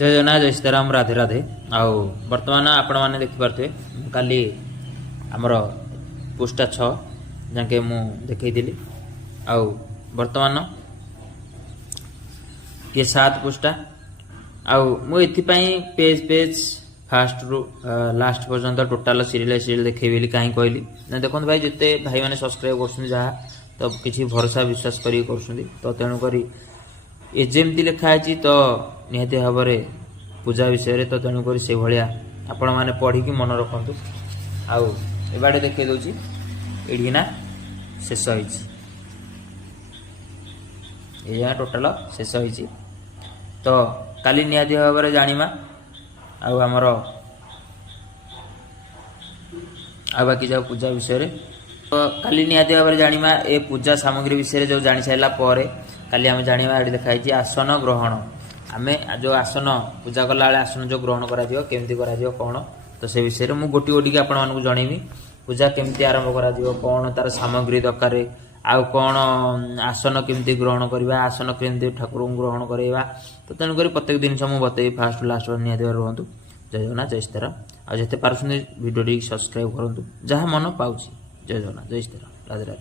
जय जगन्नाथ जय सीताराम राधे राधे। आउ बर्तमान आपण मैंने देखिपे काली आमर पृष्ठा 6 जाके मु देखी आउ बर्तमान ये 7 पृष्ठा आउ मु पेज पेज फास्ट रु लास्ट पर्यंत टोटाल सीरियल देखेबी कहीं कहली ना देखो भाई जिते भाई मैंने सब्सक्राइब कर तो किसी भरोसा विश्वास करी तो तेणुक ये जमी लिखाई तो निहती भाव में पूजा विषय तो तेणुक से भाया आपण मैंने पढ़ी मन रखु आउ एबाड़े देखे दूसरी ये ना शेष हो टोटाल शेष हो तो काली निहती भाव में जाना आमर आ बाकी जाओ पूजा विषय तो काली निहती भाव में जाना ए पूजा सामग्री विषय जो जानी सारा पर काली आम जाना ये देखाई आसन ग्रहण आम जो आसन पूजा कला आसन जो ग्रहण करमती कौन तो से विषय मुझे गोटी गोटी आपण मानक जनइबी पूजा केमती आरंभ कर कौन तार सामग्री दरकार आउ कौन आसन केमती ग्रहण करवा आसन केमती ठाकुर ग्रहण करवा तो तेणुक प्रत्येक जिन मुझे बतई फास्ट लास्ट निहती रुहतु। जय जगन्नाथ जय सीताराम आज जिते पार्टी भिडियो सब्सक्राइब करूँ जहाँ मन पाऊँ। जय जगन्नाथ जय सीताराम राधे राधे।